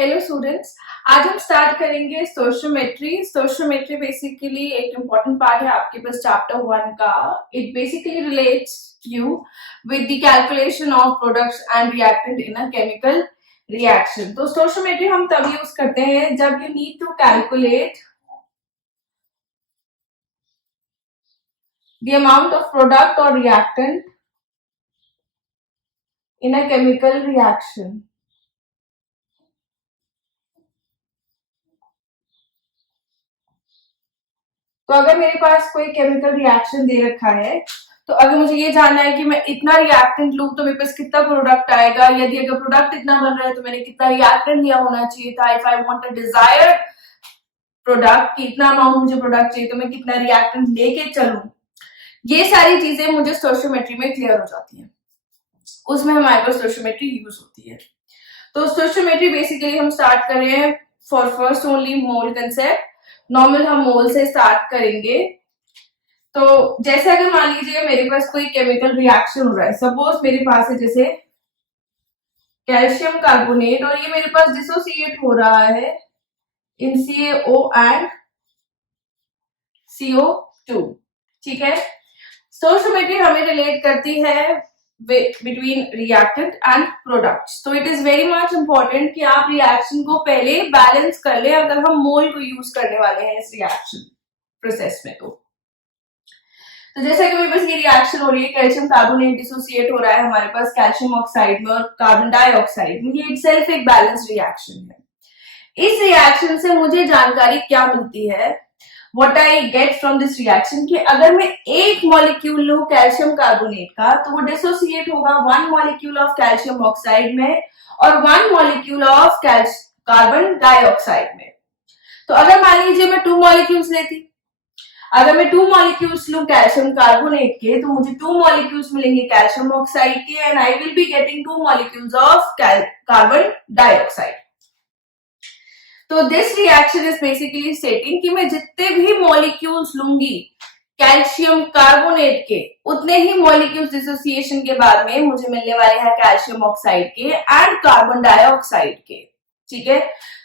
Hello students. आज हम start करेंगे स्टोइचियोमेट्री। स्टोइचियोमेट्री बेसिकली एक इम्पॉर्टेंट पार्ट है आपके पास चैप्टर 1 का। It basically relates you with the calculation of products and reactant in a chemical reaction. तो स्टोइचियोमेट्री हम तब यूज करते हैं जब you need to calculate the amount of product और reactant in a chemical reaction. तो अगर मेरे पास कोई केमिकल रिएक्शन दे रखा है, तो अगर मुझे ये जानना है कि मैं इतना रिएक्टेंट लूं तो मेरे पास कितना प्रोडक्ट आएगा, यदि अगर प्रोडक्ट इतना बन रहा है तो मैंने कितना रिएक्टेंट लिया होना चाहिए था। If I want a desired product कि इतना अमाउंट मुझे प्रोडक्ट चाहिए तो मैं कितना रिएक्टेंट लेके चलूं, ये सारी चीजें मुझे स्टोइचियोमेट्री में क्लियर हो जाती है। उसमें हमारे पास स्टोइचियोमेट्री यूज होती है। तो स्टोइचियोमेट्री बेसिकली हम स्टार्ट कर रहे हैं for first only mole concept. Normal हम मोल से स्टार्ट करेंगे। तो जैसे अगर मान लीजिए मेरे पास कोई केमिकल रिएक्शन हो रहा है, सपोज मेरे पास है जैसे कैल्शियम कार्बोनेट और ये मेरे पास डिसोसिएट हो रहा है इन CaO एंड CO2। ठीक है। स्टोइचियोमेट्री हमें रिलेट करती है बिटवीन रिएक्टेंट एंड प्रोडक्ट्स। तो it is very much important कि आप रिएक्शन को पहले बैलेंस कर ले अगर हम मोल को यूज करने वाले हैं इस रिएक्शन प्रोसेस में। तो जैसे कि मेरे पास ये रिएक्शन हो रही है, कैल्शियम कार्बोनेट डिसोसिएट हो रहा है हमारे पास कैल्शियम ऑक्साइड में और कार्बन डाइऑक्साइड में। ये इटसेल्फ एक बैलेंस रिएक्शन है। इस रिएक्शन से मुझे जानकारी क्या मिलती है, what I get from this reaction, कि अगर मैं एक मॉलिक्यूल लूं कैल्शियम कार्बोनेट का तो वो डिसोसिएट होगा 1 मॉलिक्यूल ऑफ कैल्शियम ऑक्साइड में और 1 मॉलिक्यूल ऑफ कार्बन डाइऑक्साइड में। तो अगर मान लीजिए मैं 2 मॉलिक्यूल्स लेती, अगर मैं 2 मॉलिक्यूल्स लूं कैल्शियम कार्बोनेट के तो मुझे 2 मॉलिक्यूल्स मिलेंगे कैल्शियम ऑक्साइड के and I will be getting 2 molecules of carbon dioxide. तो this reaction is basically stating कि मैं जितने भी मॉलिक्यूल्स लूंगी कैल्शियम कार्बोनेट के, उतने ही मॉलिक्यूल्स डिसोसिएशन के बाद में मुझे मिलने वाले हैं कैल्शियम ऑक्साइड के एंड कार्बन डाइऑक्साइड के। ठीक है।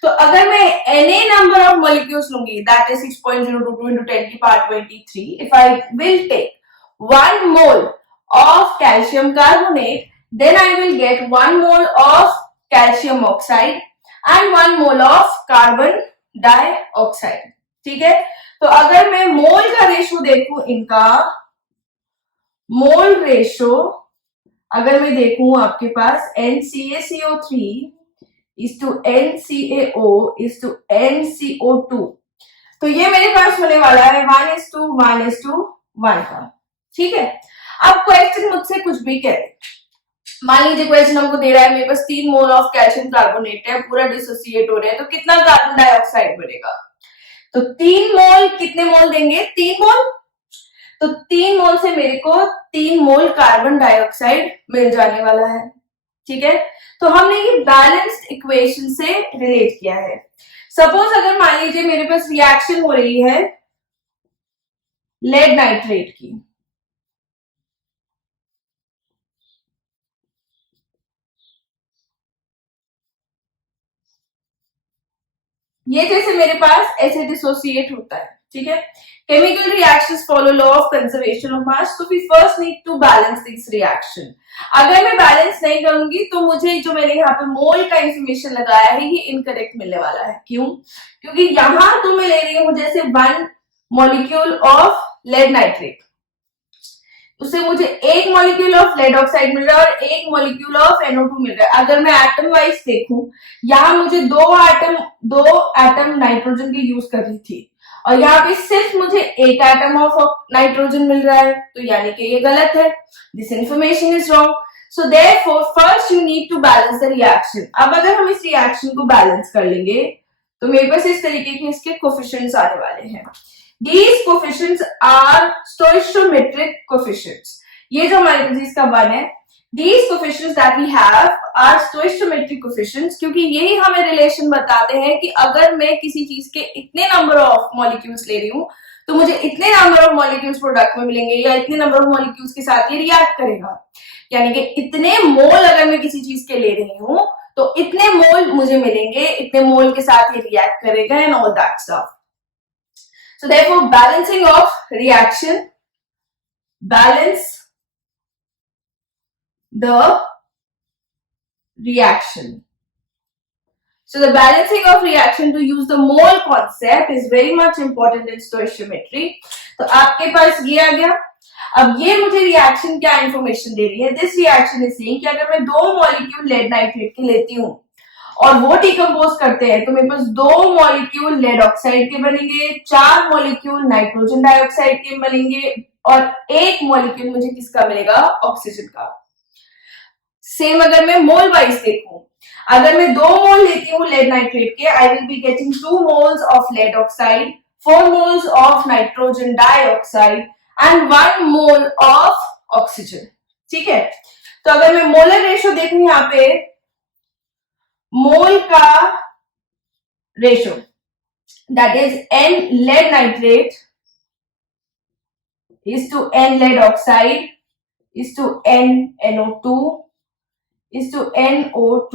तो अगर मैं Na नंबर ऑफ मॉलिक्यूल्स लूंगी, दैट इज 6.022 into 10 की power 23, if I will take 1 mole of calcium carbonate, then I will get 1 mole of calcium oxide and 1 mole of carbon dioxide. ठीक है। तो अगर मैं मोल का रेशो देखूं, इनका मोल रेशो अगर मैं देखूं आपके पास NCaCO3 is to NCaO is to NCO2, तो ये मेरे पास होने वाला है 1:1:1 का। ठीक है। अब क्वेश्चन मुझसे कुछ भी कह रहे, मान लीजिए क्वेश्चन हमको दे रहा है मेरे पास 3 मोल ऑफ कैल्शियम कार्बोनेट है, पूरा डिसोसिएट हो रहे हैं, तो कितना कार्बन डाइऑक्साइड बनेगा। तो 3 मोल कितने मोल देंगे, 3 मोल। तो 3 मोल से मेरे को 3 मोल कार्बन डाइऑक्साइड मिल जाने वाला है। ठीक है। तो हमने ये बैलेंस्ड इक्वेशन से रिलेट किया है। सपोज अगर मान लीजिए मेरे पास रिएक्शन हो रही है लेड नाइट्रेट की, ये जैसे मेरे पास ऐसे डिसोसिएट होता है। ठीक है। Chemical reactions follow law of conservation of mass, तो we first need to balance this reaction. अगर मैं बैलेंस नहीं करूंगी तो मुझे जो मैंने यहाँ पे मोल का इंफॉर्मेशन लगाया है ये इनकरेक्ट मिलने वाला है। क्यों? क्योंकि यहां तो मैं ले रही हूं जैसे 1 मॉलिक्यूल ऑफ लेड नाइट्रेट, उससे मुझे 1 मॉलिक्यूल ऑफ लेड ऑक्साइड मिल रहा है और 1 मॉलिक्यूल ऑफ NO2 मिल रहा है। अगर मैं एटम वाइज देखूं, यहां मुझे दो एटम नाइट्रोजन के यूज कर रही थी और यहाँ पे सिर्फ मुझे 1 एटम ऑफ नाइट्रोजन मिल रहा है, तो यानी कि ये गलत है। This information is wrong. So therefore first you need to balance the reaction. अब अगर हम इस रिएक्शन को बैलेंस कर लेंगे तो मेरे पास इस तरीके के इसके कोफिशिएंट्स आने वाले हैं। These coefficients are stoichiometric coefficients. ये जो हमारे पास इसका 1 है, these coefficients that we have are stoichiometric coefficients, क्योंकि यही हमें रिलेशन बताते हैं कि अगर मैं किसी चीज के इतने नंबर ऑफ मॉलिक्यूल्स ले रही हूं तो मुझे इतने नंबर ऑफ मॉलिक्यूल्स प्रोडक्ट में मिलेंगे या इतने नंबर ऑफ मॉलिक्यूल्स के साथ ये रिएक्ट करेगा। यानी कि इतने मोल अगर मैं किसी चीज के ले रही हूं तो इतने मोल मुझे मिलेंगे, इतने मोल के साथ ये रिएक्ट करेगा and all that stuff. So therefore balancing of reaction, balance the reaction. So the balancing of reaction, to use the mole concept, is very much important in stoichiometry. तो आपके पास ये आ गया. अब ये मुझे रिएक्शन क्या इंफॉर्मेशन दे रही है? दिस रिएक्शन इज सेइंग कि अगर मैं 2 मॉलिक्यूल लेड नाइट्रेट के लेती हूँ और वो डिकम्पोज करते हैं तो मेरे पास 2 मॉलिक्यूल लेड ऑक्साइड के बनेंगे, 4 मॉलिक्यूल नाइट्रोजन डाइऑक्साइड के बनेंगे और 1 मॉलिक्यूल मुझे किसका मिलेगा? ऑक्सीजन का. सेम अगर मैं मोल वाइज देखूं, अगर मैं 2 मोल लेती हूँ लेड नाइट्रेट के, I will be getting 2 moles of lead oxide, 4 moles of nitrogen dioxide and 1 mole of oxygen. ठीक है, तो अगर मैं मोलर रेशियो देखूं, यहाँ पे मोल का ratio that is n lead nitrate is to n lead oxide is to n NO2 is to NO2.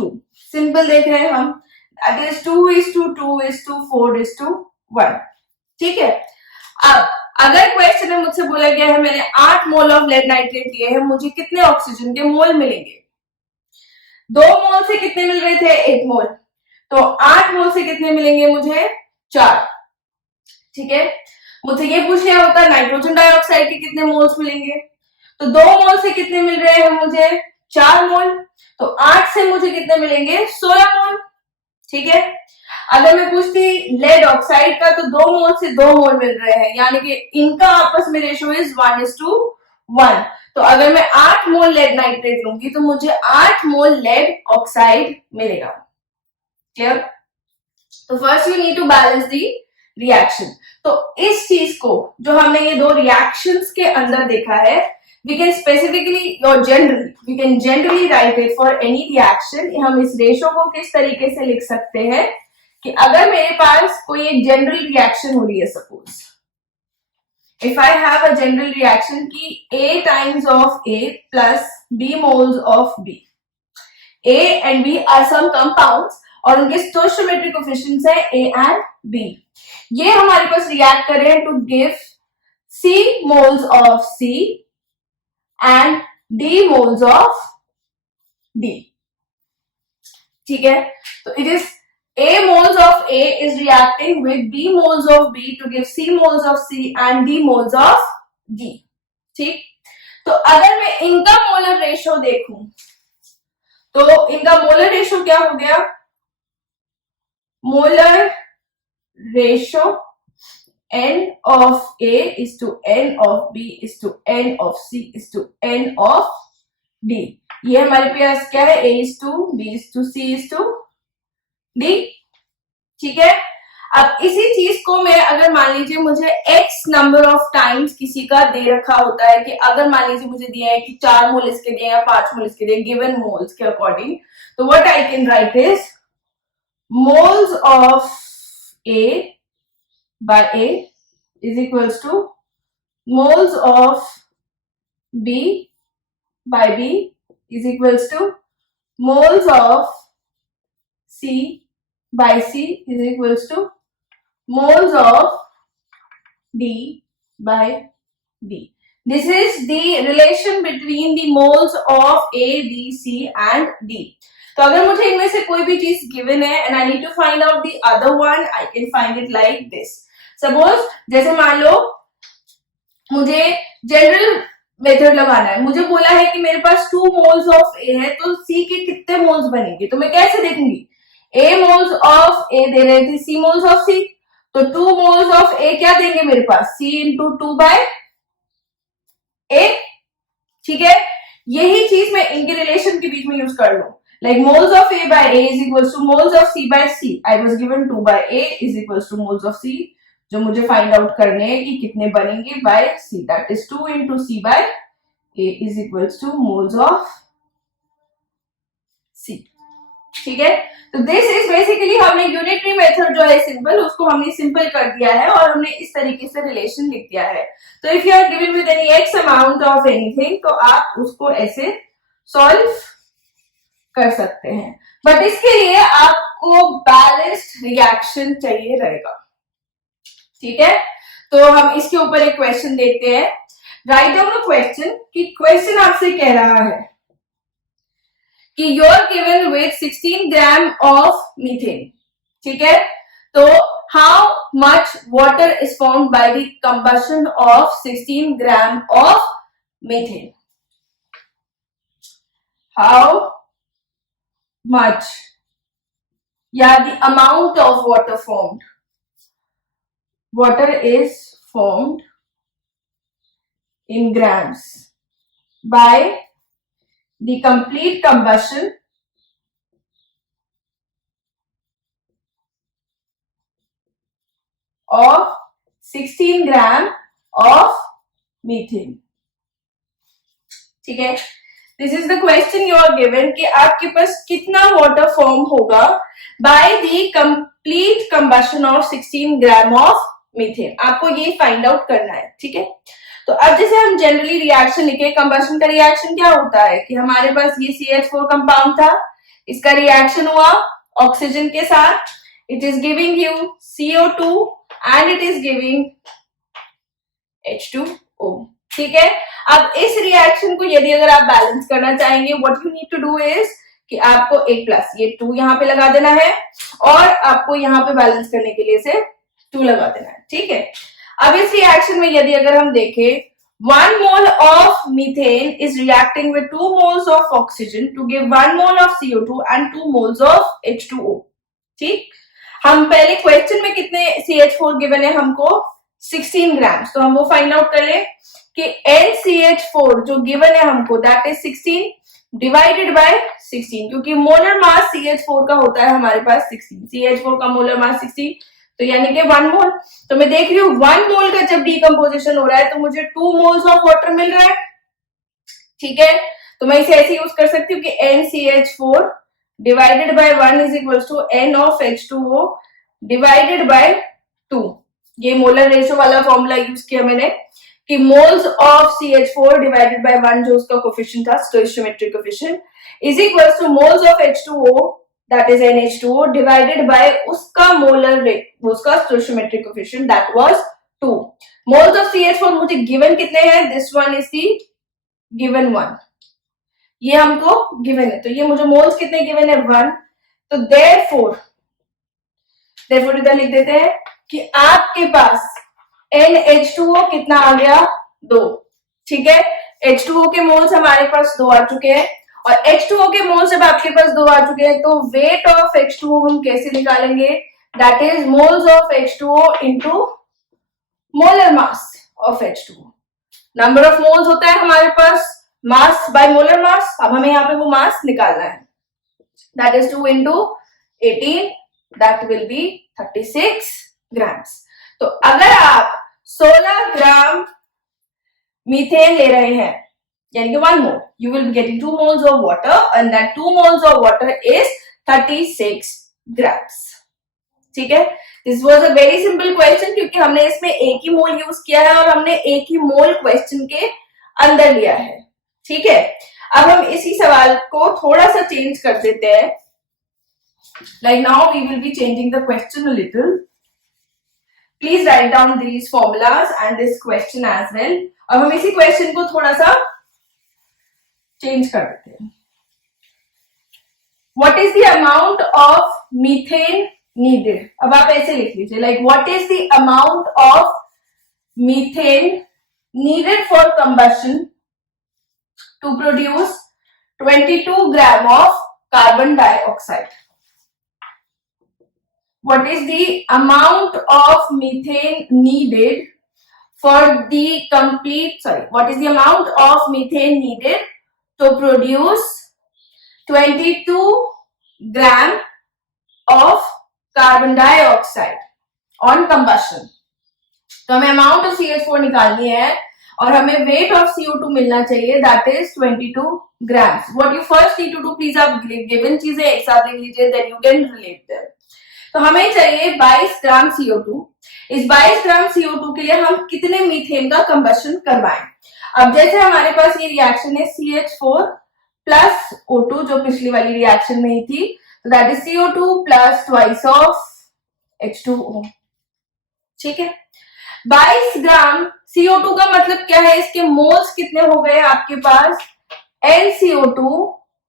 Simple देख रहे हैं हम, दैट इज 2:2:4:1. ठीक है, अब अगर क्वेश्चन में मुझसे बोला गया है मैंने 8 मोल ऑफ लेड नाइट्रेट लिए हैं, मुझे कितने ऑक्सीजन के मोल मिलेंगे? 2 मोल से कितने मिल रहे थे? 1 मोल. तो 8 मोल से कितने मिलेंगे मुझे? 4. ठीक है, मुझे ये पूछ लिया होता नाइट्रोजन डाइऑक्साइड के कितने मोल्स मिलेंगे, तो 2 मोल से कितने मिल रहे हैं मुझे? 4 मोल. तो 8 से मुझे कितने मिलेंगे? 16 मोल. ठीक है, अगर मैं पूछती लेड ऑक्साइड का तो 2 मोल से 2 मोल मिल रहे हैं, यानी कि इनका आपस में रेशियो इज 1:1. तो अगर मैं 8 मोल लेड नाइट्रेट लूंगी तो मुझे 8 मोल लेड ऑक्साइड मिलेगा. क्लियर? तो first you need to balance the reaction. तो इस चीज को जो हमने ये 2 रिएक्शंस के अंदर देखा है, वी कैन स्पेसिफिकली और generally we can generally write it for any reaction. हम इस रेशियो को किस तरीके से लिख सकते हैं कि अगर मेरे पास कोई एक जनरल रिएक्शन हो रही है, suppose if I have a general reaction की A times of A plus B moles of B. A and B are some compounds और उनके stoichiometric coefficients है A and B. ये हमारे पास रिएक्ट कर रहे हैं to give C moles of C and D moles of D. ठीक है, तो it is A moles of A is reacting with B moles of B to give C moles of C and D moles of D. ठीक, तो अगर मैं इनका molar ratio देखूं तो इनका मोलर रेशियो क्या हो गया? Molar ratio N of A is to N of B is to N of C is to N of D. ये हमारे पास क्या है? A is to B is to C is to D. ठीक है, अब इसी चीज को मैं अगर मान लीजिए मुझे x नंबर ऑफ टाइम्स किसी का दे रखा होता है कि अगर मान लीजिए मुझे दिया है कि 4 मोल इसके दिए या 5 मोल इसके दिए गिवन मोल्स के अकॉर्डिंग, तो what I can write is moles of A by A is equals to moles of B by B is equals to moles of C by C is equals to moles of D by D. This is the relation between the moles of A, B, C and D. तो अगर मुझे इनमें से कोई भी चीज given है and I need to find out the other one, I can find it like this. Suppose जैसे मान लो मुझे जनरल मेथड लगाना है, मुझे बोला है कि मेरे पास 2 मोल्स ऑफ ए है तो सी के कितने मोल्स बनेंगे, तो मैं कैसे देखूंगी? A मोल्स ऑफ ए दे रहे थे C मोल्स ऑफ C, तो 2 मोल्स ऑफ A क्या देंगे मेरे पास? C into 2 by A. ठीक है, यही चीज मैं इनके रिलेशन के बीच में यूज कर लूं, like moles of A by A is equals to moles of C by C. I was given 2 by A is equals to moles of C, जो मुझे फाइंड आउट करने हैं कि कितने बनेंगे by C, that is 2 into C by A is equals to moles of C. ठीक है, तो दिस इज बेसिकली हमने यूनिटरी मेथड जो है सिंपल, उसको हमने सिंपल कर दिया है और हमने इस तरीके से रिलेशन लिख दिया है. तो if you are given with any X amount of anything तो आप उसको ऐसे सॉल्व कर सकते हैं, बट इसके लिए आपको बैलेंस्ड रिएक्शन चाहिए रहेगा। ठीक है, तो हम इसके ऊपर एक क्वेश्चन देखते हैं। राइट डाउन अ क्वेश्चन, कि क्वेश्चन आपसे कह रहा है कि you are given with 16 gram of methane. ठीक है, तो how much water is formed by the combustion of 16 gram of methane. How much, या the amount of water formed, water is formed in grams by the complete combustion of 16 gram of methane। ठीक है, this is the question you are given कि आपके पास कितना water form होगा by the complete combustion of 16 gram of methane. आपको ये find out करना है। ठीक है, तो अब जैसे हम जनरली रिएक्शन लिखे, कंबशन का रिएक्शन क्या होता है कि हमारे पास ये CH4 कंपाउंड था, इसका रिएक्शन हुआ ऑक्सीजन के साथ, it is giving you CO2 and it is giving H2O। ठीक है, अब इस रिएक्शन को यदि अगर आप बैलेंस करना चाहेंगे, what you need to do is कि आपको 8 प्लस ये 2 यहाँ पे लगा देना है और आपको यहाँ पे बैलेंस करने के लिए इसे 2 लगा देना है। ठीक है, अब इस रिएक्शन में यदि अगर हम देखें, 1 mole of methane is reacting with 2 moles of oxygen to give 1 mole of CO2 and 2 moles of H2O। ठीक, हम पहले क्वेश्चन में कितने CH4 गिवन है हमको 16 ग्राम, तो हम वो फाइंड आउट कर ले कि NCH4 जो गिवन है हमको दैट इज 16 डिवाइडेड बाय 16, क्योंकि मोलर मास CH4 का होता है हमारे पास 16, CH4 का मोलर मास 16, तो यानी कि 1 मोल। तो मैं देख रही हूँ 1 मोल का जब डीकंपोजिशन हो रहा है तो मुझे 2 मोल्स ऑफ वाटर मिल रहा है। ठीक है, तो मैं इसे ऐसे यूज कर सकती हूँ कि NCH4 divided by 1 is equal to N of H2O divided by 2। ये मोलर रेशियो वाला फॉर्मूला यूज किया मैंने कि moles of CH4 divided by 1 जो उसका कोफिशिएंट था, stoichiometric coefficient, is equal to moles of H2O that is NH2O divided by उसका molar rate, उसका stoichiometric coefficient that was 2। moles of CH4 मुझे given कितने हैं, this one is the given one, ये हमको given है, तो ये मुझे moles कितने given है 1, तो therefore इधर लिख देते हैं कि आपके पास NH2O कितना आ गया 2। ठीक है, H2O के मोल्स हमारे पास 2 आ चुके हैं और H2O के मोल्स जब आपके पास 2 आ चुके हैं तो वेट ऑफ H2O हम कैसे निकालेंगे, that is moles of H2O into molar mass of H2O। Number of moles होता है हमारे पास मास बाय मोलर मास, अब हमें यहाँ पे वो मास निकालना है, that is 2 into 18, that will B 36 grams. तो अगर आप 16 ग्राम मीथेन ले रहे हैं यानी कि 1 mole, you will be getting 2 moles of water and that 2 moles of water is 36 grams। ठीक है, this was a very simple question क्योंकि हमने इसमें एक ही मोल यूज किया है और हमने एक ही मोल क्वेश्चन के अंदर लिया है। ठीक है, अब हम इसी सवाल को थोड़ा सा चेंज कर देते हैं, like now we will be changing the question a little। Please write down these formulas and this question as well। अब हम इसी क्वेश्चन को थोड़ा सा चेंज कर देते हैं। What is the amount of methane needed? अब आप ऐसे लिख लीजिए, like what is the amount of methane needed for combustion to produce 22 gram of carbon dioxide? What is the amount of methane needed for the complete, what is the amount of methane needed to produce 22 gram of carbon dioxide on combustion? तो हमें amount of CH4 निकालनी है और हमें weight of CO2 मिलना चाहिए, that is 22 grams। What you first need to do, please आप given चीजें एक साथ लिख लीजिए, then you can relate them। तो हमें चाहिए 22 ग्राम CO2। इस 22 ग्राम CO2 के लिए हम कितने मीथेन का कंबशन करवाएं? अब जैसे हमारे पास ये रिएक्शन है CH4 प्लस O2 जो पिछली वाली रिएक्शन में ही थी, तो that is CO2 plus twice of H2O। ठीक है, 22 ग्राम CO2 का मतलब क्या है, इसके मोल्स कितने हो गए आपके पास, NCO2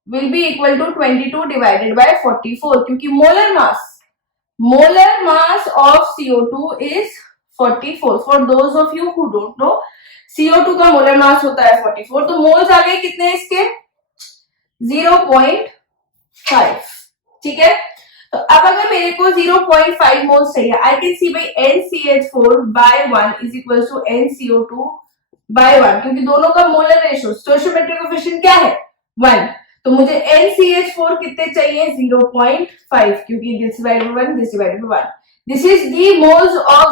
will be equal to 22 divided by 44, क्योंकि molar mass of CO2 is 44. For those of you who don't know, CO2 का मोलर मास होता है 44, तो मोल्स आ गए कितने इसके 0.5। ठीक है, तो अब अगर मेरे को 0.5 मोल्स चाहिए, I can see by NCH4 by 1 is equals to NCO2 by 1, क्योंकि दोनों का मोलर रेशियो स्टोइचियोमेट्रिक कोएफिशिएंट क्या है 1, तो मुझे NCH4 कितने चाहिए 0.5, क्योंकि this divided by 1, this divided by 1, this is the moles of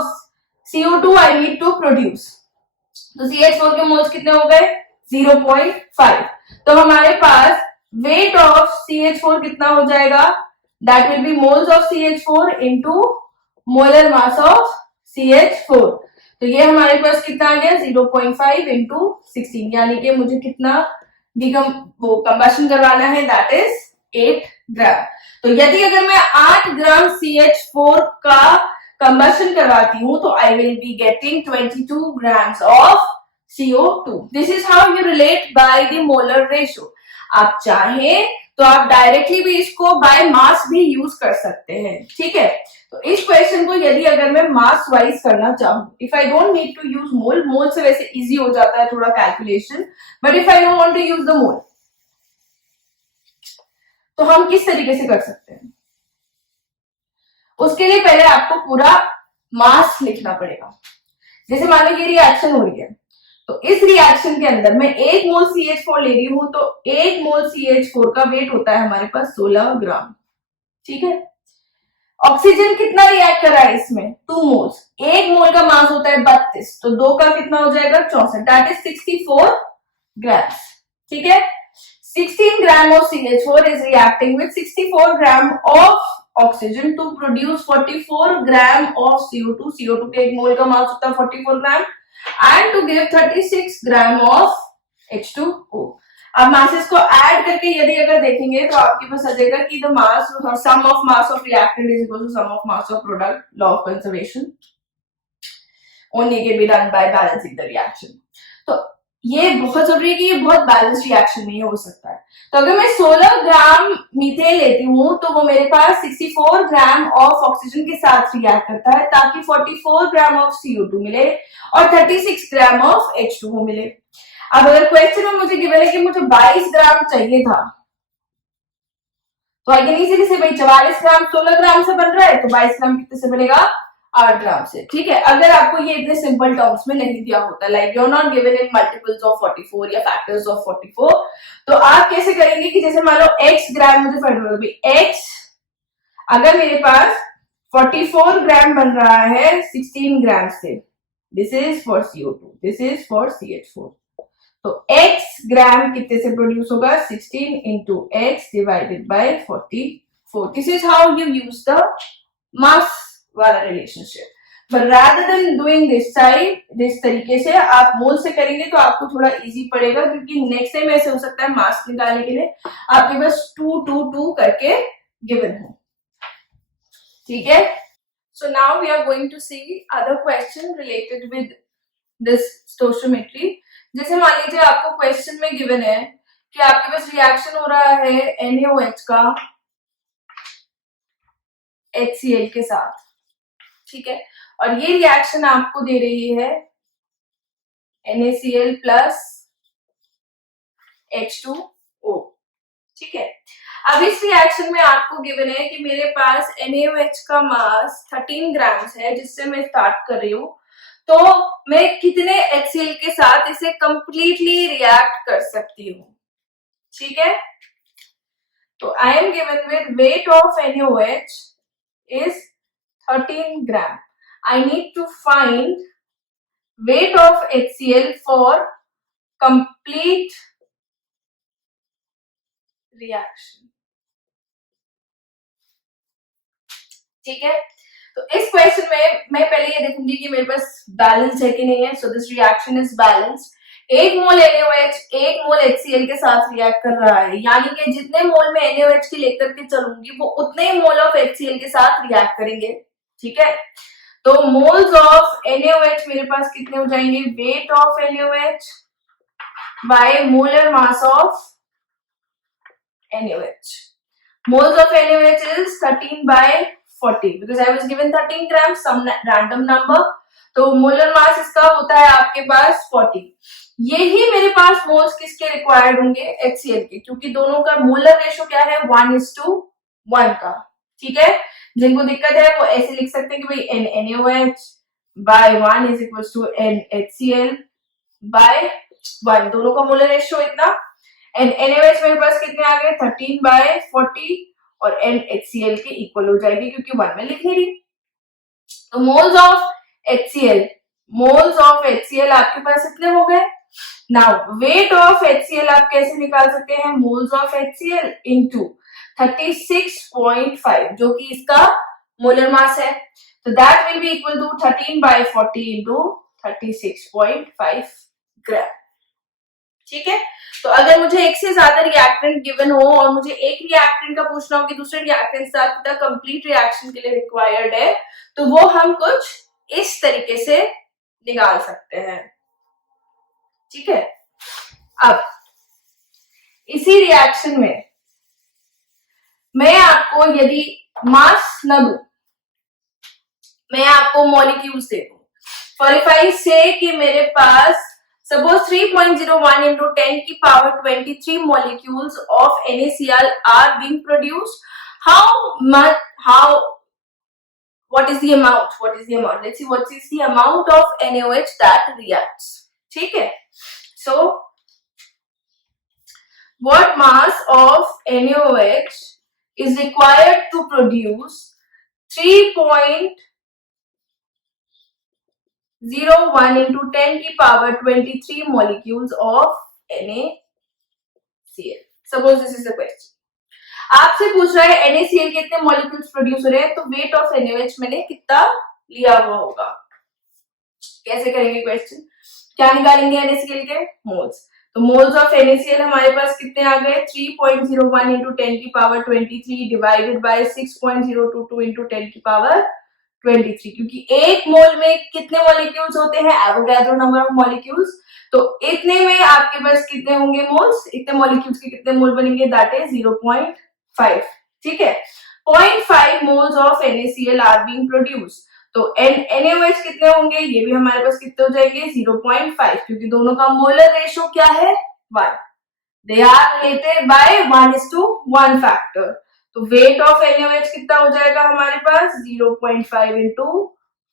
CO2 I need to produce. तो CH4 के मोल्स कितने हो गए 0.5, तो हमारे पास वेट ऑफ CH4 कितना हो जाएगा, that will B moles of CH4 into molar mass of CH4, तो ये हमारे पास कितना आ गया 0.5 इंटू 16, यानी कि मुझे कितना वो कंबशन करवाना है, दैट इज 8 ग्राम। तो यदि अगर मैं 8 ग्राम CH4 का कंबशन करवाती हूं तो आई will be getting 22 grams of CO2। This is how you relate by the molar ratio. आप चाहें तो आप डायरेक्टली भी इसको बाय मास भी यूज कर सकते हैं। ठीक है, तो इस क्वेश्चन को यदि अगर मैं मास वाइज करना चाहूं, if I don't need to use mole से वैसे इजी हो जाता है थोड़ा calculation, but if I don't want to use the mole, तो हम किस तरीके से कर सकते हैं, उसके लिए पहले आपको पूरा मास लिखना पड़ेगा। जैसे मान लो ये रिएक्शन हो रही है, तो इस रिएक्शन के अंदर मैं 1 मोल CH4 ले रही हूं, तो 1 मोल CH4 का वेट होता है हमारे पास 16 ग्राम। ठीक है, ऑक्सीजन कितना रिएक्ट कर रहा है इसमें 2 मोल्स, 1 मोल का मास होता है 32, तो 2 का कितना हो जाएगा 64, दैट इज 64 ग्राम। ठीक है, 16 gram of CH4 is reacting with 64 gram of oxygen to produce 44 gram of CO2। CO2 के 1 मोल का मास होता है 44 ग्राम, and to give 36 gram of H2O। अब मासेस को ऐड करके यदि अगर देखेंगे तो आपके पास आ जाएगा कि the mass sum of mass of reactant is equal to sum of mass of product, law of conservation only can be done by balancing the reaction. तो ये बहुत जरूरी है कि ये बहुत बैलेंस रिएक्शन नहीं हो सकता है। तो अगर मैं 16 ग्राम मीथेन लेती हूं तो वो मेरे पास 64 ग्राम ऑफ ऑक्सीजन के साथ रिएक्ट करता है, ताकि 44 ग्राम ऑफ CO2 मिले और 36 ग्राम ऑफ H2O मिले। अब अगर क्वेश्चन में मुझे गिवन है कि मुझे 22 ग्राम चाहिए था, तो आई कैन इजीली से भाई 44 ग्राम 16 ग्राम से बन रहा है, तो 22 ग्राम कितने से बनेगा 8 ग्राम से। ठीक है, अगर आपको ये इतने सिंपल टर्म्स में नहीं दिया होता, like you are not given in multiples of 44 या फैक्टर्स ऑफ 44, तो आप कैसे करेंगे कि जैसे मान लो x ग्राम मुझे फाइंड करना है, x अगर मेरे पास 44 ग्राम बन रहा है 16 ग्राम से, this is for CO2, this is for CH4, तो x ग्राम कितने से प्रोड्यूस होगा 16 into x divided by 44। This is how you use the mass वाला relationship, but rather than doing this side this तरीके से आप मोल से करेंगे तो आपको थोड़ा इजी पड़ेगा, क्योंकि नेक्स्ट टाइम ऐसे हो सकता है मास निकालने के लिए आपके पास 2 2 2 करके गिवन हो। ठीक है, so now we are going to see other question related with this stoichiometry. जैसे मान लीजिए आपको क्वेश्चन में गिवन है कि आपके पास रिएक्शन हो रहा है NaOH का HCl के साथ। ठीक है, और ये रिएक्शन आपको दे रही है NaCl प्लस H2O। ठीक है, अब इस रिएक्शन में आपको गिवन है कि मेरे पास NaOH का मास 13 ग्राम्स है, जिससे मैं स्टार्ट कर रही हूं, तो मैं कितने HCl के साथ इसे कंप्लीटली रिएक्ट कर सकती हूँ। ठीक है, तो आई am given with weight of NaOH is 13 gram. I need to find weight of HCl for complete reaction. ठीक है, तो इस क्वेश्चन में मैं पहले ये देखूंगी कि मेरे पास बैलेंस है कि नहीं है। So this reaction is balance. एक मोल NaOH एक मोल HCl के साथ रिएक्ट कर रहा है, यानी कि जितने मोल में NaOH की लेकर के चलूंगी वो उतने ही मोल ऑफ HCl के साथ रिएक्ट करेंगे, ठीक है। तो मोल्स ऑफ NaOH मेरे पास कितने हो जाएंगे, wait of NaOH by molar mass of NaOH. Moles of NaOH is 13 by 40 because I was given 13 grams, some random number. तो मोलर मास इसका होता है आपके पास 40. यही मेरे पास मोल्स किसके रिक्वायर्ड होंगे, HCl के, क्योंकि दोनों का मोलर रेशो क्या है 1:1 का, ठीक है। जिनको दिक्कत है वो ऐसे लिख सकते हैं कि भाई NaOH by 1 is equals to NHCl by 1, दोनों का मोलर रेशो इतना। एंड NaOH मेरे पास कितने आ गए 13/40 और NHCl के इक्वल हो जाएगी क्योंकि 1 में लिख नहीं रही। तो मोल्स ऑफ HCl आपके पास इतने हो गए। नाउ वेट ऑफ HCl आप कैसे निकाल सकते हैं, मोल्स ऑफ HCl इनटू 36.5 जो कि इसका मोलर मास है, तो that will be equal to 13/40 into 36.5 gram, ठीक है। तो अगर मुझे एक से ज्यादा रिएक्टेंट गिवन हो और मुझे एक रिएक्टेंट का पूछना हो कि दूसरे रिएक्टेंट के साथ कंप्लीट रिएक्शन के लिए रिक्वायर्ड है, तो वो हम कुछ इस तरीके से निकाल सकते हैं, ठीक है। अब इसी रिएक्शन में मैं आपको यदि मास न दूं, मैं आपको मॉलिक्यूल्स दे दूं, फॉर इफ आई से कि मेरे पास suppose 3.01 into 10 की power 23 molecules of NaCl are being produced, what is the amount, let's see what is the amount of NaOH that reacts, ठीक है। So what mass of NaOH is required to produce 3.01 into 10 की power 23 molecules of NaCl. Suppose this is the question. आपसे पूछ रहा है NaCl के कितने molecules produce हो रहे हैं, तो वेट ऑफ NaOH मैंने कितना लिया हुआ होगा। कैसे करेंगे क्वेश्चन, क्या निकालेंगे NaCl के मोल्स, तो मोल्स ऑफ NaCl हमारे पास कितने आ गए 3.01 into 10 की पावर 23 डिवाइडेड बाय 6.022 into 10 की पावर 23, क्योंकि एक मोल में कितने मॉलिक्यूल्स होते हैं, एवोगैड्रो नंबर ऑफ मॉलिक्यूल्स, तो इतने में आपके पास कितने होंगे मोल्स, इतने मॉलिक्यूल्स के कितने मोल बनेंगे, दैट इज 0.5, ठीक है। 0.5 moles of NaCl are being produce, तो NaOH कितने होंगे, ये भी हमारे पास कितने हो जाएंगे 0.5, क्योंकि दोनों का मोलर रेशो क्या है 1, they are related by 1:1 factor. तो वेट ऑफ NaOH कितना हो जाएगा हमारे पास 0.5 इंटू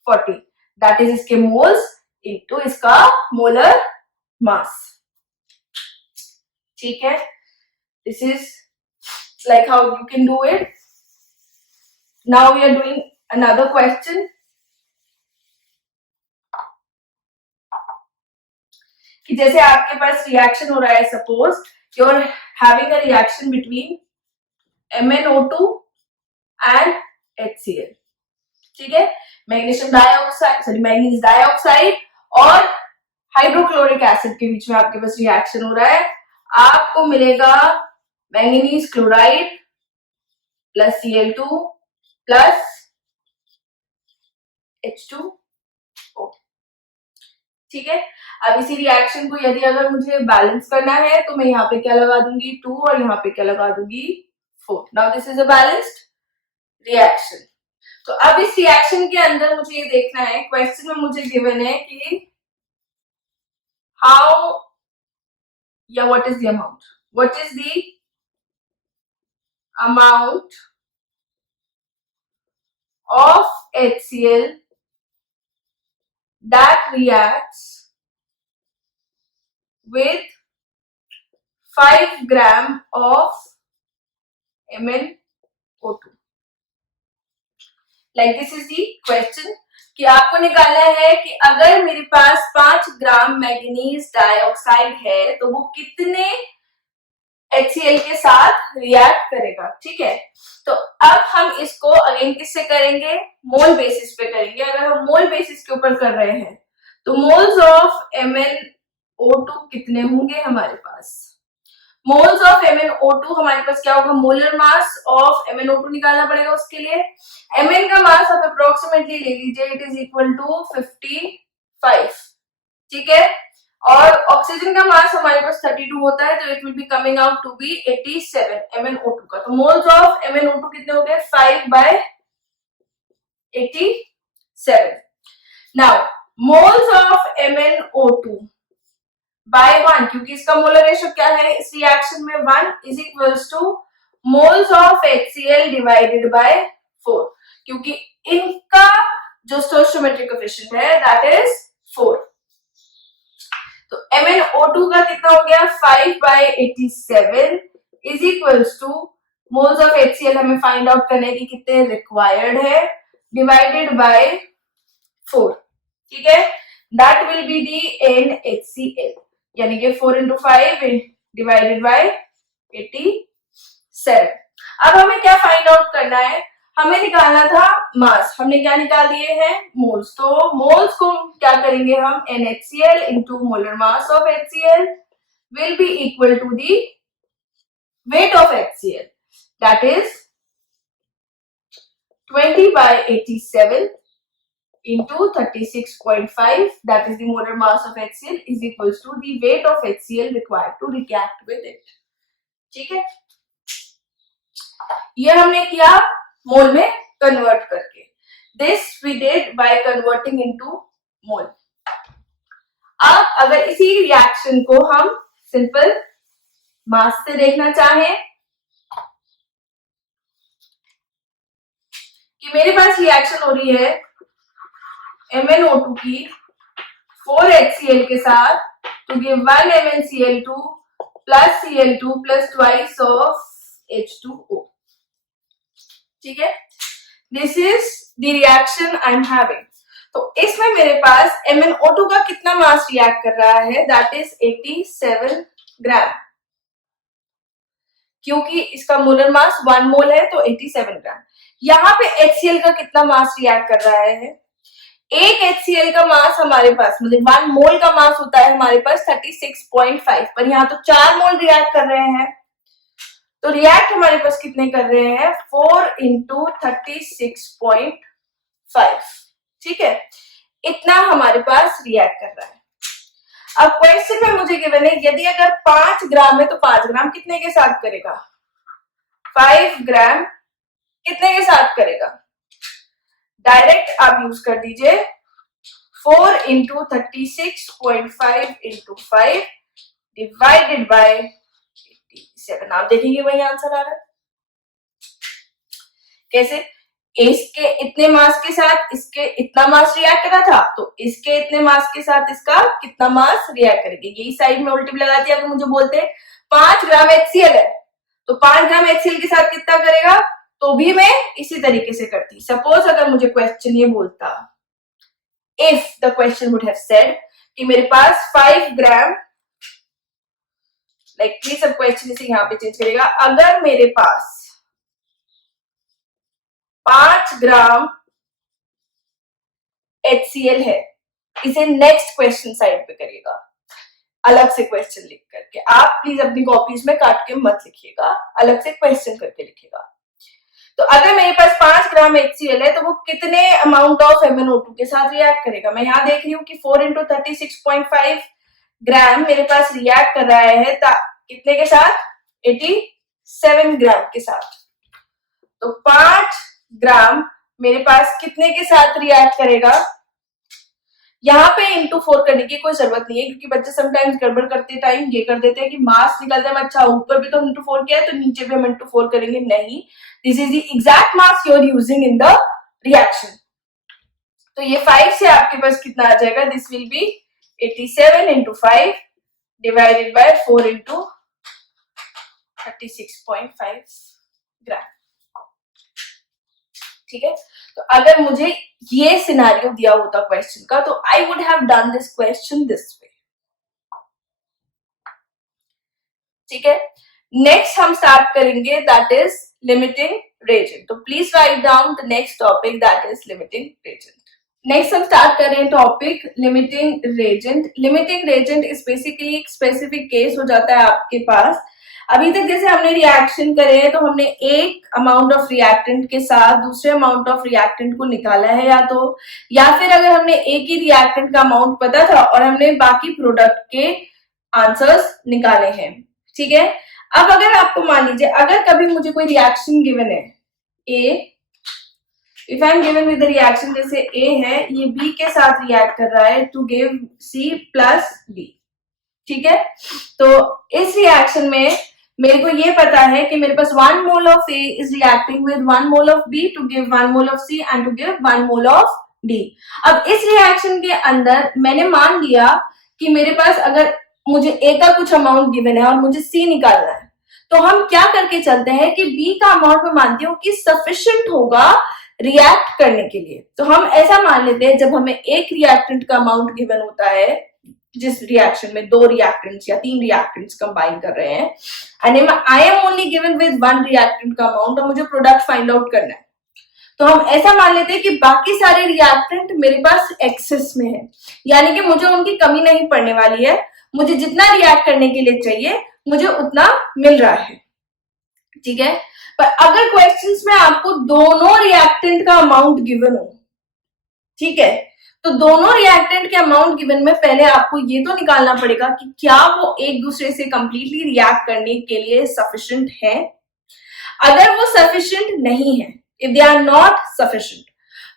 40, दैट इज इसके मोल्स इंटू इसका मोलर मास, ठीक है। This is like how you can do it. Now we are doing another question कि जैसे आपके पास रिएक्शन हो रहा है, suppose you are having a reaction between MnO2 and HCl, ठीक है। मैग्नीशियम डाइऑक्साइड और हाइड्रोक्लोरिक एसिड के बीच में आपके पास रिएक्शन हो रहा है, आपको मिलेगा manganese chloride plus Cl2 plus H2O, ठीक है। अब इसी रिएक्शन को यदि अगर मुझे बैलेंस करना है तो मैं यहाँ पे क्या लगा दूंगी 2 और यहाँ पे क्या लगा दूंगी 4। Now this is a balanced reaction. तो अब इस रिएक्शन के अंदर मुझे ये देखना है, क्वेश्चन में मुझे गिवन है कि हाउ या what is the amount of HCl that reacts with 5 gram of MnO2, like this is the question कि आपको निकालना है कि अगर मेरे पास 5 ग्राम मैंगनीज डाइऑक्साइड है तो वो कितने HCl के साथ रिएक्ट करेगा, ठीक है। तो अब हम इसको अगेन किससे करेंगे, मोल बेसिस पे करेंगे। अगर हम मोल बेसिस के ऊपर कर रहे हैं तो मोल्स ऑफ MnO2 कितने होंगे हमारे पास? मोल्स ऑफ MnO2 हमारे पास क्या होगा? मोलर मास ऑफ MnO2 निकालना पड़ेगा उसके लिए। Mn का मास आप अप्रोक्सीमेटली ले लीजिए, इट इज इक्वल टू 55, ठीक है। और ऑक्सीजन का मास हमारे पास 32 होता है, तो it will be coming out to be 87 MnO2 का। तो मोल्स ऑफ MnO2 कितने हो गए? 5/87। Now moles of MnO2 bye 1, क्योंकि इसका मोलर रेशियो क्या है इस रिएक्शन में? 1 is equals to moles of HCl divided by 4, क्योंकि इनका जो स्टोइकियोमेट्रिक कोएफिशिएंट है दैट इज 4। तो MnO2 का कितना हो गया? 5/87 is equals to moles of HCl हमें फाइंड आउट करने की कितने रिक्वायर्ड है, डिवाइडेड बाय 4, ठीक है। That will be the NHCl, यानी कि 4 into 5 डिवाइडेड बाय 87। अब हमें क्या फाइंड आउट करना है? हमें निकालना था मास, हमने क्या निकाल दिए हैं? मोल्स। तो मोल्स को क्या करेंगे हम? NHCl into molar mass of HCl will be equal to the weight of HCl, that is 20/87 into 36.5, that is the molar mass of HCl is equals to the weight of HCl required to react with it, ठीक है। ये हमने किया मोल में convert करके। This we did by converting into mole. अब अगर इसी रिएक्शन को हम सिंपल मास से देखना चाहें कि मेरे पास रिएक्शन हो रही है MnO2 की 4HCl के साथ, to give 1 MnCl2 plus Cl2 plus twice of H2O, ठीक है। This is the reaction I am having. तो इसमें मेरे पास MnO2 का कितना मास रिएक्ट कर रहा है? दैट इज 87 ग्राम, क्योंकि इसका मोलर मास 1 मोल है तो 87 ग्राम। यहाँ पे HCl का कितना मास रिएक्ट कर रहा है? एक HCl का मास हमारे पास, मतलब 1 मोल का मास होता है हमारे पास 36.5, पर यहाँ तो 4 मोल रिएक्ट कर रहे हैं। तो रिएक्ट हमारे पास कितने कर रहे हैं? 4 into 36.5, ठीक है। इतना हमारे पास रिएक्ट कर रहा है। अब क्वेश्चन में मुझे गिवन है यदि अगर 5 ग्राम है तो 5 ग्राम कितने के साथ करेगा? 5 ग्राम कितने के साथ करेगा? डायरेक्ट आप यूज कर दीजिए 4 into 36.5 into 5 डिवाइडेड बाय 87। आप देखेंगे वही आंसर आ रहा है। कैसे? इसके इतने मास के साथ इसके इतना मास रिएक्ट करा था, तो इसके इतने मास के साथ इसका कितना मास रिएक्ट करेगी? यही साइड में उल्टी लगा दिया। अगर मुझे बोलते 5 ग्राम HCl है तो 5 ग्राम HCl के साथ कितना करेगा, तो भी मैं इसी तरीके से करती। सपोज अगर मुझे क्वेश्चन ये बोलता, if the question would have said कि मेरे पास 5 ग्राम, लाइक प्लीज अब क्वेश्चन इसे यहाँ पे चेंज करेगा, अगर मेरे पास 5 ग्राम HCl है, इसे नेक्स्ट क्वेश्चन साइड पे करिएगा अलग से क्वेश्चन लिख करके। आप प्लीज अपनी कॉपीज में काट के मत लिखिएगा, अलग से क्वेश्चन करके लिखिएगा। तो अगर मेरे पास 5 ग्राम HCl है तो वो कितने अमाउंट ऑफ MnO2 के साथ रिएक्ट करेगा? मैं यहाँ देख रही हूँ कि 4 into 36.5 ग्राम मेरे पास रिएक्ट कर रहा है कितने के साथ? 87 ग्राम के साथ। तो 5 ग्राम मेरे पास कितने के साथ रिएक्ट करेगा? यहाँ पे इंटू 4 करने की कोई जरूरत नहीं है, क्योंकि बच्चे समटाइम्स गड़बड़ करते टाइम ये कर देते हैं कि मास निकलता है, अच्छा ऊपर भी तो इंटू 4 किया है तो नीचे भी हम इंटू 4 करेंगे। नहीं, this is the exact mass you are using in the reaction. तो ये 5 से आपके पास कितना आ जाएगा? This will be 87 into 5 divided by 4 into 36.5 gram, ठीक है। तो अगर मुझे ये सिनेरियो दिया होता क्वेश्चन का तो I would have done this question this way, ठीक है। नेक्स्ट हम स्टार्ट करेंगे दैट इज लिमिटिंग रिएजेंट। तो please write down the next topic that is limiting reagent. Next हम स्टार्ट कर रहे हैं topic limiting reagent. Limiting reagent is basically एक स्पेसिफिक केस हो जाता है आपके पास। अभी तक जैसे हमने रिएक्शन करे हैं तो हमने एक अमाउंट ऑफ रिएक्टेंट के साथ दूसरे अमाउंट ऑफ रिएक्टेंट को निकाला है, या फिर अगर हमने एक ही रिएक्टेंट का अमाउंट पता था और हमने बाकी प्रोडक्ट के आंसर्स निकाले हैं। ठीक है, अब अगर आपको मान लीजिए अगर कभी मुझे कोई रिएक्शन गिवन है A, if I am given with the reaction, जैसे ए है ये बी के साथ रिएक्ट कर रहा है to give C plus B. ठीक है, तो इस रिएक्शन में मेरे को ये पता है कि मेरे पास 1 mole of A is reacting with 1 mole of B to give 1 mole of C and to give 1 mole of D. अब इस रिएक्शन के अंदर मैंने मान लिया कि मेरे पास अगर मुझे ए का कुछ अमाउंट गिवन है और मुझे सी निकालना है, तो हम क्या करके चलते हैं कि बी का अमाउंट मैं मानती हूँ कि सफिशिएंट होगा रिएक्ट करने के लिए। तो हम ऐसा मान लेते हैं जब हमें एक रिएक्टेंट का अमाउंट गिवन होता है, जिस रिएक्शन में 2 रिएक्टेंट्स या 3 रिएक्टेंट्स कंबाइन कर रहे हैं, and I am only given with 1 reactant का अमाउंट और मुझे प्रोडक्ट फाइंड आउट करना है, तो हम ऐसा मान लेते हैं कि बाकी सारे रिएक्टेंट मेरे पास एक्सेस में है, यानी कि मुझे उनकी कमी नहीं पड़ने वाली है। मुझे जितना रिएक्ट करने के लिए चाहिए मुझे उतना मिल रहा है। ठीक है, पर अगर क्वेश्चंस में आपको दोनों रिएक्टेंट का अमाउंट गिवन हो, ठीक है, तो दोनों रिएक्टेंट के अमाउंट गिवन में पहले आपको ये तो निकालना पड़ेगा कि क्या वो एक दूसरे से कंप्लीटली रिएक्ट करने के लिए सफिशिएंट है। अगर वो सफिशिएंट नहीं है, if they are not sufficient,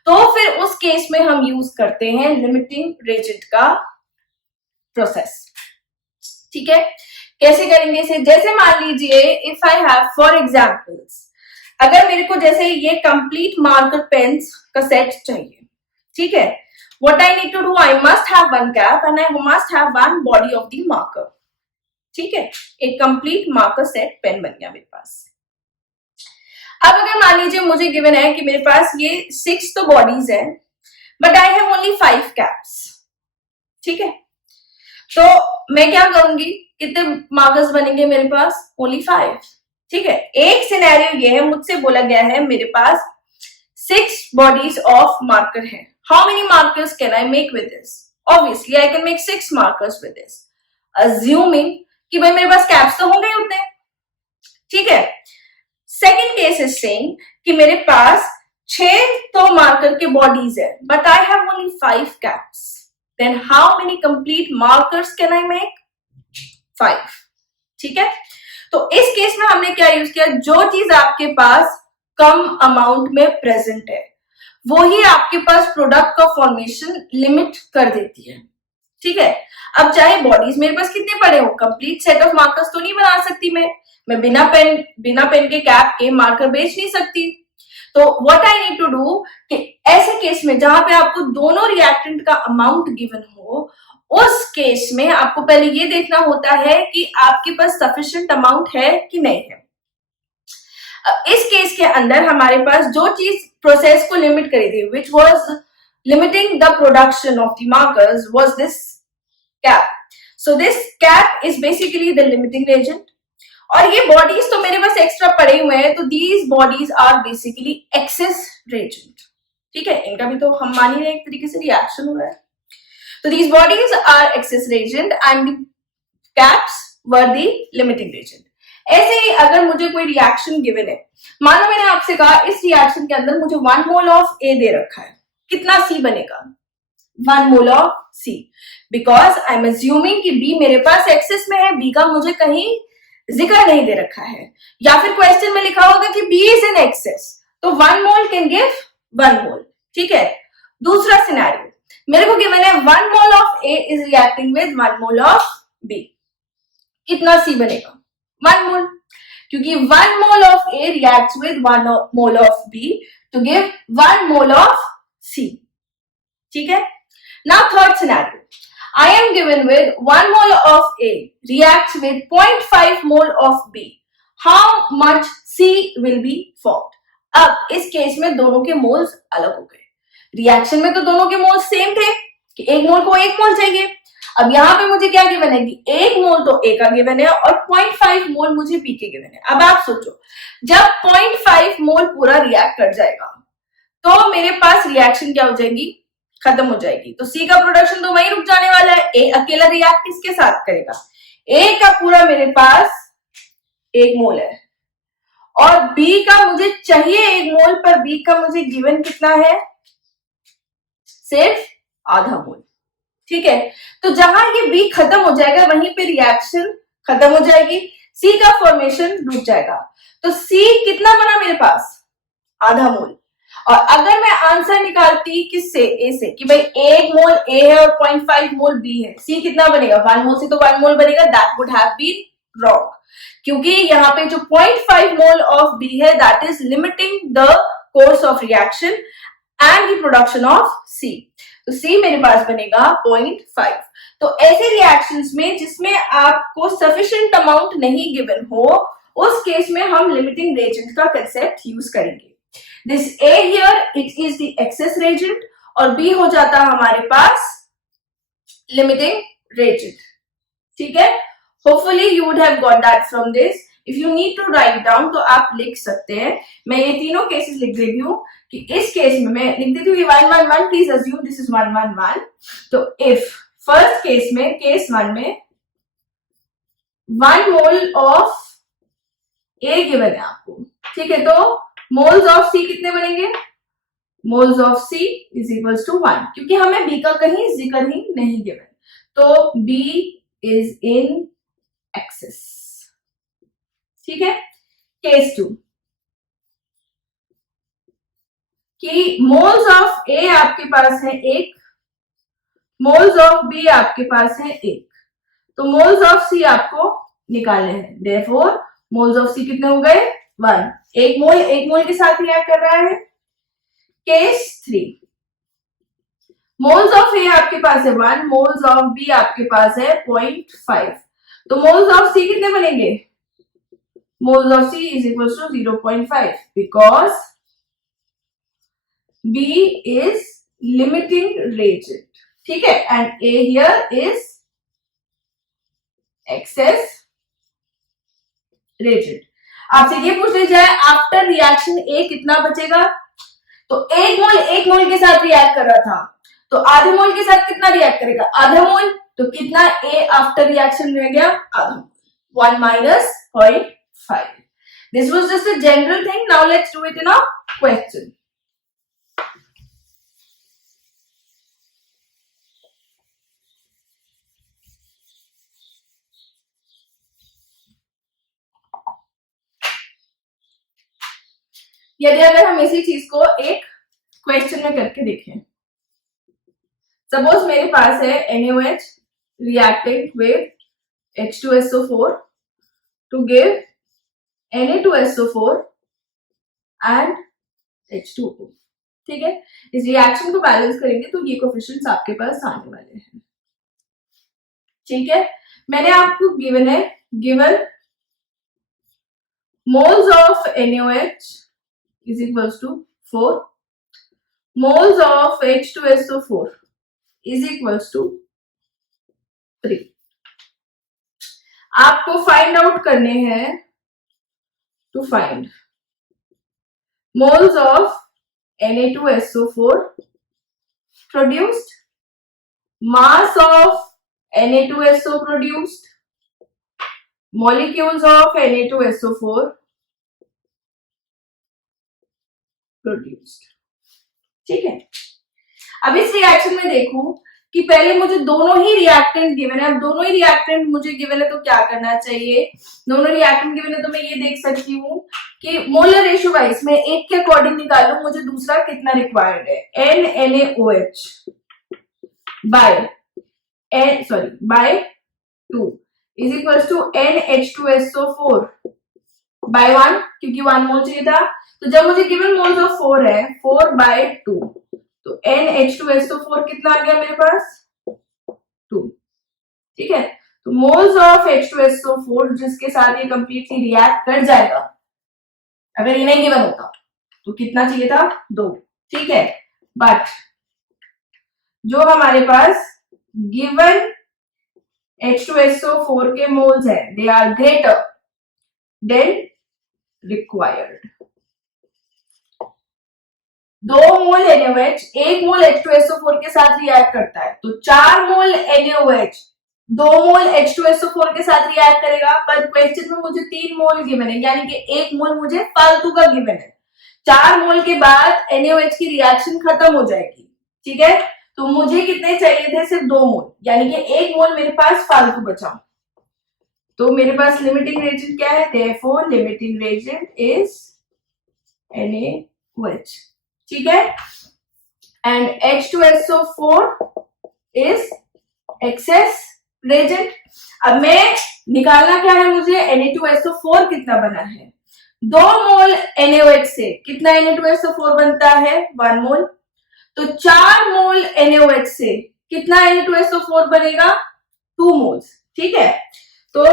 तो फिर उस केस में हम यूज करते हैं लिमिटिंग रेजेंट का प्रोसेस। ठीक है, कैसे करेंगे इसे? जैसे मान लीजिए if I have for examples, अगर मेरे को जैसे ये कंप्लीट मार्कर पेन्स का सेट चाहिए, ठीक है, what I need to do, I must have 1 cap and I must have 1 body of the marker. ठीक है, एक कंप्लीट मार्कर सेट पेन बन गया मेरे पास। अब अगर मान लीजिए मुझे गिवन है कि मेरे पास ये 6 तो बॉडीज है but I have only 5 caps. ठीक है, तो मैं क्या करूंगी, कितने मार्कर्स बनेंगे मेरे पास? ओनली 5। ठीक है, एक सिनेरियो ये है, मुझसे बोला गया है मेरे पास 6 बॉडीज ऑफ मार्कर है। How many markers can I make with this? Obviously I can make 6 markers with this, assuming कि भाई मेरे पास कैप्स तो होंगे ही उतने। ठीक है, सेकेंड केस इज सेइंग कि मेरे पास 6 तो मार्कर के बॉडीज है but I have only 5 caps, then how many complete markers can I make? 5। ठीक है, तो इस केस में हमने क्या यूज किया, जो चीज आपके पास कम अमाउंट में प्रेजेंट है वो ही आपके पास प्रोडक्ट का फॉर्मेशन लिमिट कर देती है। ठीक है, अब चाहे बॉडीज मेरे पास कितने पड़े हो, कंप्लीट सेट ऑफ मार्कर्स तो नहीं बना सकती मैं बिना पेन के कैप के मार्कर बेच नहीं सकती। तो what I need to do कि ऐसे केस में जहां पे आपको दोनों रिएक्टेंट का अमाउंट गिवन हो, उस केस में आपको पहले ये देखना होता है कि आपके पास सफिशिएंट अमाउंट है कि नहीं है। इस केस के अंदर हमारे पास जो चीज प्रोसेस को लिमिट करी थी, which was limiting the production of the markers, was this cap. So this cap is basically the limiting agent. और ये बॉडीज तो मेरे पास एक्स्ट्रा पड़े हुए हैं, तो these bodies are basically excess reagent. ठीक है, इनका भी तो हम मान ही रहे एक तरीके से रिएक्शन हो रहा है। तो these bodies are excess reagent and caps were the limiting reagent. ऐसे ही अगर मुझे कोई रिएक्शन गिवन है, मानो मैंने आपसे कहा इस रिएक्शन के अंदर मुझे 1 मोल ऑफ ए दे रखा है, कितना सी बनेगा? 1 mole of C, because I am assuming कि बी मेरे पास एक्सेस में है, बी का मुझे कहीं जिक्र नहीं दे रखा है, या फिर क्वेश्चन में लिखा होगा कि बी इज इन एक्सेस, तो 1 मोल कैन गिव 1 मोल। ठीक है, दूसरा सिनेरियो मेरे को गिवन है 1 mole of A is reacting with 1 mole of B, कितना सी बनेगा? 1 मोल, क्योंकि 1 mole of A reacts with 1 mole of B to give 1 mole of C. ठीक है, now third scenario, I am given with 1 mole of A reacts with 0.5 mole of B. How much C will be formed? अब इस case में दोनों के moles अलग हो गए। रिएक्शन में तो दोनों के मोल्स सेम थे कि 1 मोल को 1 मोल चाहिए। अब यहाँ पे मुझे क्या गिवन है कि 1 मोल तो A का गिवन है और 0.5 मोल मुझे B के गिवन है। अब आप सोचो, जब 0.5 मोल पूरा रिएक्ट कर जाएगा तो मेरे पास रिएक्शन क्या हो जाएगी? खत्म हो जाएगी। तो सी का प्रोडक्शन तो वहीं रुक जाने वाला है। ए अकेला रिएक्ट किसके साथ करेगा? ए का पूरा मेरे पास 1 मोल है और बी का मुझे चाहिए 1 मोल, पर बी का मुझे गिवन कितना है? सिर्फ आधा मोल। ठीक है, तो जहां ये बी खत्म हो जाएगा वहीं पे रिएक्शन खत्म हो जाएगी, सी का फॉर्मेशन रुक जाएगा। तो सी कितना बना मेरे पास? आधा मोल। और अगर मैं आंसर निकालती किससे? ए से, कि भाई 1 मोल ए है और 0.5 मोल बी है, सी कितना बनेगा? 1 मोल से तो 1 मोल बनेगा। That would have been wrong, क्योंकि यहाँ पे जो 0.5 मोल ऑफ बी है that is limiting the course of reaction and the production of C. तो सी मेरे पास बनेगा 0.5। तो ऐसे रिएक्शंस में जिसमें आपको सफिशिएंट अमाउंट नहीं गिवन हो, उस केस में हम लिमिटिंग रेजेंट का कंसेप्ट यूज करेंगे। This A here it is the excess reagent और B हो जाता हमारे पास limiting reagent। ठीक है, hopefully you would have got that from this। if you need to write down तो आप लिख सकते हैं। मैं ये तीनों केसेस लिख देती हूँ कि इस केस में मैं लिख देती हूँ 1 1 1, प्लीज अज्यूम दिस इज 1 1 1। तो इफ फर्स्ट केस में, केस 1 में 1 मोल ऑफ A गिवन है आपको, ठीक है, तो मोल्स ऑफ सी कितने बनेंगे? Moles of C is equals to 1, क्योंकि हमें बी का कहीं जिक्र ही नहीं गिवन, तो बी इज इन एक्सेस। ठीक है, केस 2 कि मोल्स ऑफ ए आपके पास है 1, मोल्स ऑफ बी आपके पास है 1, तो मोल्स ऑफ सी आपको निकालने हैं। देयरफॉर मोल्स ऑफ सी कितने हो गए? 1। 1 मोल के साथ रिएक्ट कर रहा है। केस 3 मोल्स ऑफ ए आपके पास है 1, मोल्स ऑफ बी आपके पास है 0.5, तो मोल्स ऑफ सी कितने बनेंगे? Moles of C is equal to 0.5 because B is limiting reagent. ठीक है, and A here is excess reagent. आपसे ये पूछ लिया जाए आफ्टर रिएक्शन ए कितना बचेगा, तो 1 मोल के साथ रिएक्ट कर रहा था, तो आधे मोल के साथ कितना रिएक्ट करेगा? आधा मोल। तो कितना ए आफ्टर रिएक्शन रह गया? आधा मोल। 1 minus 0.5। This was just a general thing. Now let's do it in a question. यदि अगर हम इसी चीज को एक क्वेश्चन में करके देखें, सपोज मेरे पास है NaOH reacting with H2SO4 to give Na2SO4 and H2O। ठीक है, इस रिएक्शन को बैलेंस करेंगे तो ये कोफिशिएंट्स आपके पास आने वाले हैं। ठीक है, मैंने आपको गिवन है, given moles of NaOH is equals to 4, moles of H2SO4 is equals to 3। आपको फाइंड आउट करने हैं, to find moles of Na2SO4 produced, mass of Na2SO produced, molecules of Na2SO4 produced। ठीक है, अब इस रिएक्शन में देखूं कि पहले मुझे दोनों ही रिएक्टेंट गिवन है। अब दोनों ही रिएक्टेंट मुझे गिवन है तो क्या करना चाहिए? दोनों रिएक्टेंट गिवन है तो मैं ये देख सकती हूँ कि मोलर रेशियो वाइज मैं एक के अकॉर्डिंग निकालू, मुझे दूसरा कितना रिक्वायर्ड है। NaOH by 2 is equal to NH2SO4 by 1, क्योंकि 1 मोल चाहिए था। तो जब मुझे गिवन मोल्स ऑफ 4 है, 4 बाय 2, तो NH2SO4 कितना आ गया मेरे पास? 2। ठीक है, तो मोल्स ऑफ H2SO4 जिसके साथ ये कंप्लीटली रिएक्ट कर जाएगा, अगर ये नहीं गिवन होता तो कितना चाहिए था? 2। ठीक है, बट जो हमारे पास गिवन H2SO4 के मोल्स है, they are greater than required. 2 mole NaOH 1 mole H2SO4 के साथ रिएक्ट करता है, तो 4 मोल NaOH 2 मोल H2SO4 के साथ रिएक्ट करेगा। पर क्वेश्चन में मुझे 3 मोल गिवन है, यानी कि 1 मोल मुझे फालतू का गिवन है। 4 मोल के बाद NaOH की रिएक्शन खत्म हो जाएगी, ठीक है। तो मुझे कितने चाहिए थे? सिर्फ 2 मोल, यानी कि 1 मोल मेरे पास फालतू बचा। तो मेरे पास लिमिटिंग रिएजेंट क्या है? Therefore limiting reagent is NaOH, ठीक है। And H2SO4 is access reagent. अब मैं निकालना क्या है मुझे? Na2SO4 कितना बना है? 2 मोल NaOH से कितना Na2SO4 बनता है? 1 मोल। तो 4 मोल NaOH से कितना Na2SO4 बनेगा? 2 मोल्स, ठीक है। तो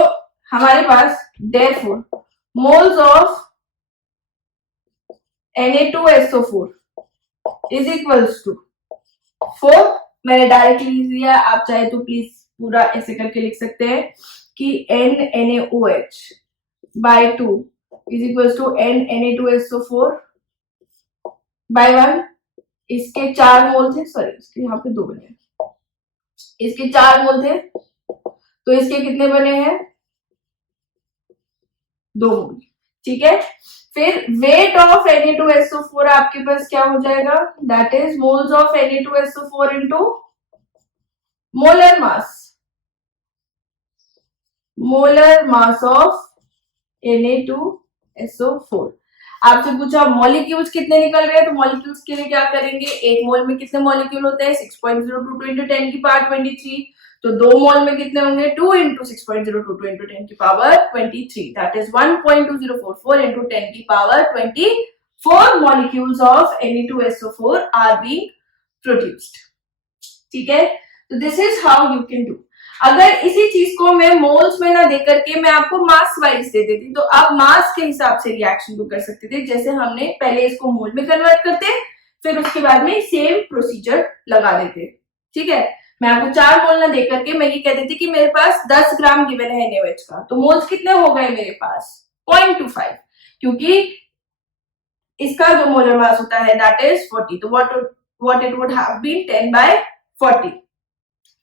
हमारे पास therefore moles of Na2SO4 is equals to 4। मैंने डायरेक्टली लिख दिया, आप चाहे तो प्लीज पूरा ऐसे करके लिख सकते हैं कि NaOH by 2 is equals to Na2SO4 by 1। इसके 4 मोल थे, सॉरी इसके यहाँ पे 2 बने, इसके 4 मोल थे, तो इसके कितने बने हैं? 2 मोल, ठीक है। फिर वेट ऑफ Na2SO4 आपके पास क्या हो जाएगा? That is moles of Na2SO4 into molar mass, molar mass of Na2SO4। आपसे पूछा मॉलिक्यूल्स कितने निकल रहे हैं, तो मॉलिक्यूल्स के लिए क्या करेंगे? 1 मोल में कितने मॉलिक्यूल होते हैं? 6.02 into 10 की पावर 23। तो 2 मोल में कितने होंगे? 2 into 6.022 into 10 की पावर 23, दैट इज 1.2044 into 10 की power 24 molecules of Na2SO4 are being produced, ठीक है। तो this is how you can do. अगर इसी चीज को मैं मोल्स में ना दे करके मैं आपको मास वाइज दे देती, तो आप मास के हिसाब से रिएक्शन को कर सकते थे। जैसे हमने पहले इसको मोल में कन्वर्ट करते, फिर उसके बाद में सेम प्रोसीजर लगा देते, ठीक है। मैं आपको 4 मोल ना दे करके मैं ये कह देती कि मेरे पास 10 ग्राम गिवन है NaOH का, तो मोल्स कितने हो गए मेरे पास? 0.25, क्योंकि इसका जो मोलर मास होता है दैट इज 40, तो what it would have been 10/40।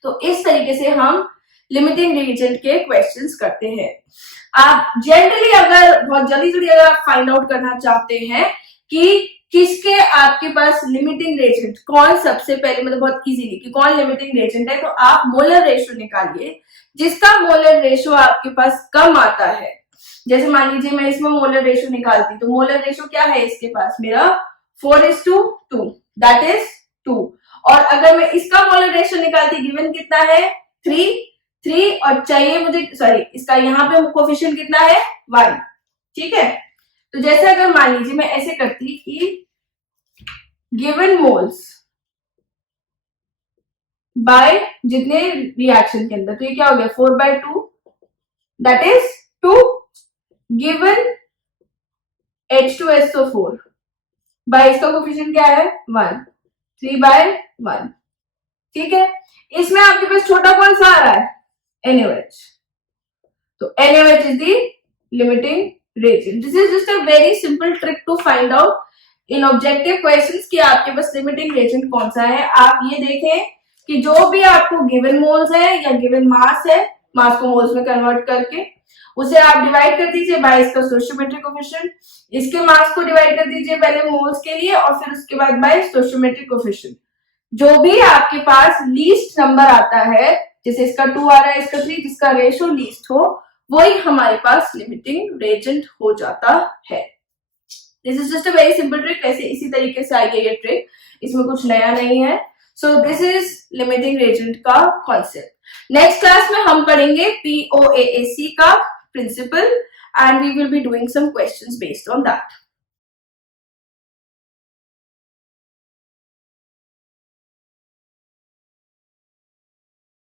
तो इस तरीके से हम लिमिटिंग रिएजेंट के क्वेश्चंस करते हैं। आप जनरली अगर बहुत जल्दी अगर आप फाइंड आउट करना चाहते हैं कि किसके आपके पास लिमिटिंग रिएजेंट कौन सबसे पहले, मतलब बहुत इजीली कि कौन लिमिटिंग रिएजेंट है, तो आप मोलर रेशियो निकालिए। जिसका मोलर रेशियो आपके पास कम आता है, जैसे मान लीजिए मैं इसमें मोलर रेशियो निकालती, तो मोलर रेशियो क्या है इसके पास? मेरा 4:2, दैट इज 2। और अगर मैं इसका मोलर रेशियो निकालती, गिवन कितना है? 3 और चाहिए मुझे, सॉरी इसका यहाँ पे कोफिशिएंट कितना है? 1, ठीक है। तो जैसे अगर मान लीजिए मैं ऐसे करती कि गिवन मोल्स बाय जितने रिएक्शन के अंदर, तो ये क्या हो गया? 4/2 that is 2 given H2SO4 by इसका कोफिशिएंट क्या है? 1, 3/1, ठीक है। इसमें आपके पास छोटा कौन सा आ रहा है? NaOH। तो NaOH is the limiting reagent. This is just a very simple trick to find out in objective questions कि आपके पास लिमिटिंग रिएजेंट कौन सा है। आप ये देखें कि जो भी आपको गिवन मोल्स है या गिवन मास है, मास को मोल्स में कन्वर्ट करके उसे आप डिवाइड कर दीजिए बाय इसका स्टोइचियोमेट्रिक कोएफिशिएंट। इसके मास को डिवाइड कर दीजिए पहले मोल्स के लिए और फिर उसके बाद बाय स्टोइचियोमेट्रिक कोएफिशिएंट। जो भी आपके पास लीस्ट नंबर आता है, जैसे इसका 2 आ रहा है, इसका 3, जिसका रेशियो लीस्ट हो, वही हमारे पास लिमिटिंग रिएजेंट हो जाता है। This is just a very simple trick. ऐसे इसी तरीके से आई है ये ट्रिक, इसमें कुछ नया नहीं है। So this is limiting reagent का कॉन्सेप्ट। नेक्स्ट क्लास में हम पढ़ेंगे POAAC का principle and we will be doing some questions based on that.